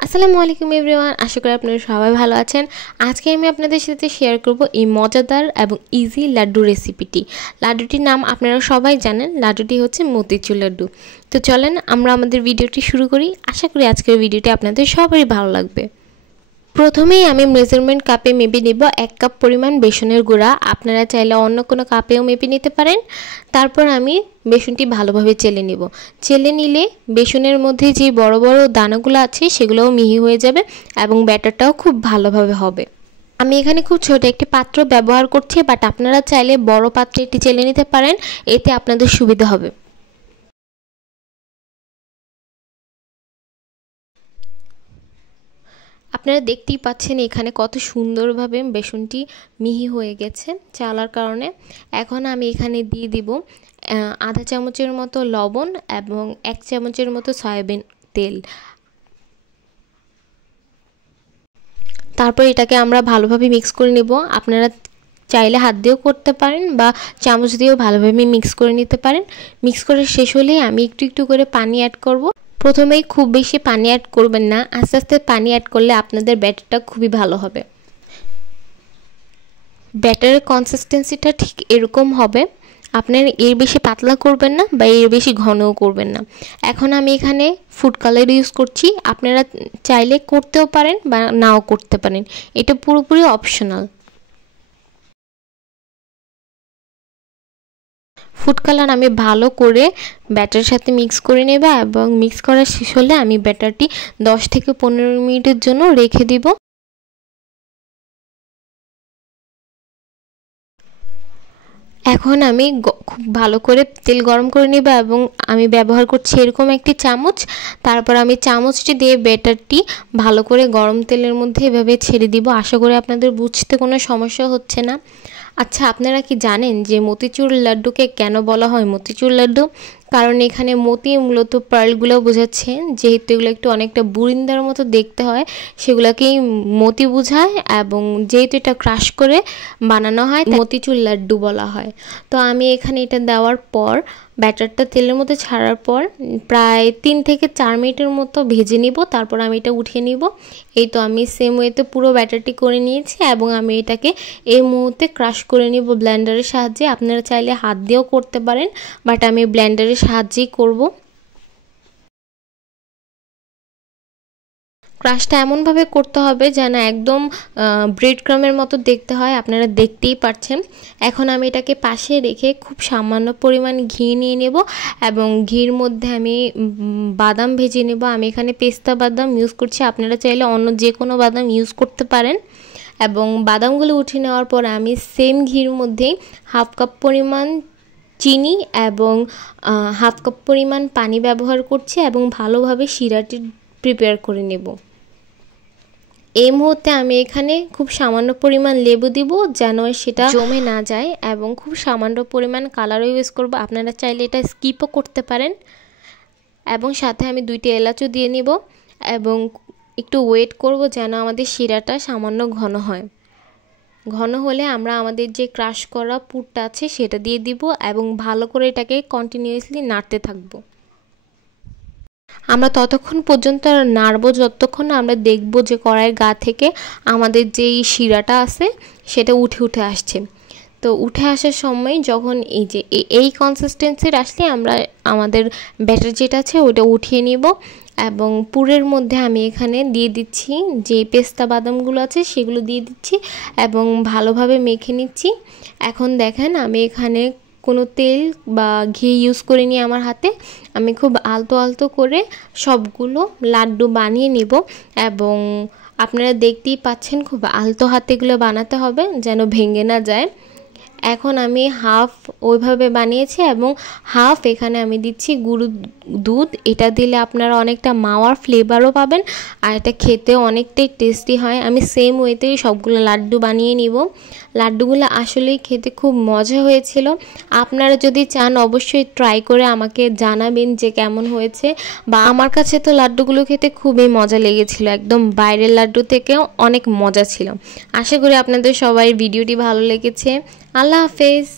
আসসালামু আলাইকুম এভরিওয়ান, আশা করি আপনারা সবাই ভালো আছেন। আজকে আমি আপনাদের সাথে শেয়ার করব এই মজাদার এবং ইজি লাড্ডু রেসিপিটি। লাড্ডুটির নাম আপনারা সবাই জানেন, লাড্ডুটি হচ্ছে মতিচুর লাড্ডু। তো চলেন আমরা আমাদের ভিডিওটি শুরু করি। আশা করি আজকের ভিডিওটি আপনাদের সবারই ভালো লাগবে। প্রথমেই আমি মেজারমেন্ট কাপে মেপে নেব 1 কাপ পরিমাণ বেসনের গুঁড়া। আপনারা চাইলে অন্য কোনো কাপেও মেপে নিতে পারেন। তারপর আমি বেসনটি ভালোভাবে চেলে নেব। চেলে নিলে বেসনের মধ্যে যে বড় বড় দানাগুলো আছে সেগুলোও মিহি হয়ে যাবে এবং ব্যাটারটাও খুব ভালোভাবে হবে। আমি এখানে খুব ছোট একটি পাত্র ব্যবহার করছি, বাট আপনারা চাইলে বড় পাত্রে এটি চেলে নিতে পারেন, এতে আপনাদের সুবিধা হবে। আপনারা দেখতেই পাচ্ছেন এখানে কত সুন্দরভাবে বেসনটি মিহি হয়ে গেছে চালার কারণে। এখন আমি এখানে দিয়ে দিব আধা চামচের মতো লবণ এবং 1 চামচের মতো সয়াবিন তেল। তারপর এটাকে আমরা ভালোভাবে মিক্স করে নেব। আপনারা চাইলে হাত দিয়েও করতে পারেন বা চামচ দিয়েও ভালোভাবে মিক্স করে নিতে পারেন। মিক্স করে শেষ হলেই আমি একটু একটু করে পানি অ্যাড করব। প্রথমেই খুব বেশি পানি অ্যাড করবেন না, আস্তে আস্তে পানি অ্যাড করলে আপনাদের ব্যাটারটা খুবই ভালো হবে। ব্যাটারের কনসিস্টেন্সিটা ঠিক এরকম হবে, আপনারা এর বেশি পাতলা করবেন না বা এর বেশি ঘনও করবেন না। এখন আমি এখানে ফুড কালার ইউজ করছি, আপনারা চাইলে করতেও পারেন বা নাও করতে পারেন, এটা পুরোপুরি অপশনাল। ফুড কালার আমি ভালো করে ব্যাটারের সাথে মিক্স করে নেব এবং মিক্স করা শেষ হলে আমি ব্যাটারটি 10 থেকে 15 মিনিটের জন্য রেখে দিব। এখন আমি খুব ভালো করে তেল গরম করে নেব এবং আমি ব্যবহার করছি এরকম একটি চামচ। তারপর আমি চামচটি দিয়ে ব্যাটারটি ভালো করে গরম তেলের মধ্যে এভাবে ছেড়ে দিব। আশা করি আপনাদের বুঝতে কোনো সমস্যা হচ্ছে না। আচ্ছা, আপনারা কি জানেন যে মতিচুর লাড্ডুকে কেন বলা হয় মতিচুর লাড্ডু? কারণ এখানে মতি মূলত পার্লগুলো বোঝাচ্ছে, যেহেতু এগুলো একটু অনেকটা বুরিন্দার মতো দেখতে হয় সেগুলোকেই মতি বোঝায়, এবং যেহেতু এটা ক্রাশ করে বানানো হয় মতিচুর লাড্ডু বলা হয়। তো আমি এখানে এটা দেওয়ার পর ব্যাটারটা তেলের মধ্যে ছাড়ার পর প্রায় 3 থেকে 4 মিনিটের মতো ভেজে নিব। তারপর আমি এটা উঠিয়ে নিব। এই তো আমি সেম ওয়েতে পুরো ব্যাটারটি করে নিয়েছি এবং আমি এটাকে এই মুহূর্তে ক্রাশ করে নিব ব্লেন্ডারের সাহায্যে। আপনারা চাইলে হাত দিয়েও করতে পারেন, বাট আমি ব্লেন্ডারের সাহায্যেই করব। ক্রাশটা এমনভাবে করতে হবে যেন একদম ব্রেড ক্রামের মতো দেখতে হয়, আপনারা দেখতেই পাচ্ছেন। এখন আমি এটাকে পাশে রেখে খুব সামান্য পরিমাণ ঘি নিয়ে নেব এবং ঘির মধ্যে আমি বাদাম ভেজে নেব। আমি এখানে পেস্তা বাদাম ইউজ করছি, আপনারা চাইলে অন্য যে কোনো বাদাম ইউজ করতে পারেন। এবং বাদামগুলো উঠিয়ে নেওয়ার পর আমি সেম ঘির মধ্যেই 1/2 কাপ পরিমাণ চিনি এবং 1/2 কাপ পরিমাণ পানি ব্যবহার করছি এবং ভালোভাবে শিরাটি প্রিপেয়ার করে নেব। এই মুহূর্তে আমি এখানে খুব সামান্য পরিমাণ লেবু দিব যেন সেটা জমে না যায়, এবং খুব সামান্য পরিমাণ কালারও ইউজ করব। আপনারা চাইলে এটা স্কিপও করতে পারেন। এবং সাথে আমি 2টি এলাচও দিয়ে নিব এবং একটু ওয়েট করব যেন আমাদের শিরাটা সামান্য ঘন হয়। ঘন হলে আমরা আমাদের যে ক্রাশ করা পুরটা আছে সেটা দিয়ে দিব এবং ভালো করে এটাকে কন্টিনিউয়াসলি নাড়তে থাকব। আমরা ততক্ষণ পর্যন্ত নাড়বো যতক্ষণ না আমরা দেখব যে কড়াইয়ের গা থেকে আমাদের যেই শিরাটা আছে সেটা উঠে উঠে আসছে। তো উঠে আসার সময় যখন এই যে এই কনসিস্টেন্সির আসলে আমরা আমাদের ব্যাটার যেটা আছে ওটা উঠিয়ে নিব এবং পুরের মধ্যে আমি এখানে দিয়ে দিচ্ছি যে পেস্তা বাদামগুলো আছে সেগুলো দিয়ে দিচ্ছি এবং ভালোভাবে মেখে নিচ্ছি। এখন দেখেন আমি এখানে কোনো তেল বা ঘি ইউজ করিনি আমার হাতে। আমি খুব আলতো আলতো করে সবগুলো লাড্ডু বানিয়ে নেব এবং আপনারা দেখতেই পাচ্ছেন খুব আলতো হাতে এগুলো বানাতে হবে যেন ভেঙে না যায়। এখন আমি হাফ ওইভাবে বানিয়েছি এবং হাফ এখানে আমি দিচ্ছি গুঁড়ো দুধ। এটা দিলে আপনারা অনেকটা মাওয়ার ফ্লেভারও পাবেন আর এটা খেতে অনেকটাই টেস্টি হয়। আমি সেম ওয়েতেই সবগুলো লাড্ডু বানিয়ে নিব। লাড্ডুগুলো আসলেই খেতে খুব মজা হয়েছিল। আপনারা যদি চান অবশ্যই ট্রাই করে আমাকে জানাবেন যে কেমন হয়েছে। বা আমার কাছে তো লাড্ডুগুলো খেতে খুবই মজা লেগেছিল, একদম বাইরের লাড্ডু থেকেও অনেক মজা ছিল। আশা করি আপনাদের সবাই ভিডিওটি ভালো লেগেছে। আল্লাহ হাফেজ।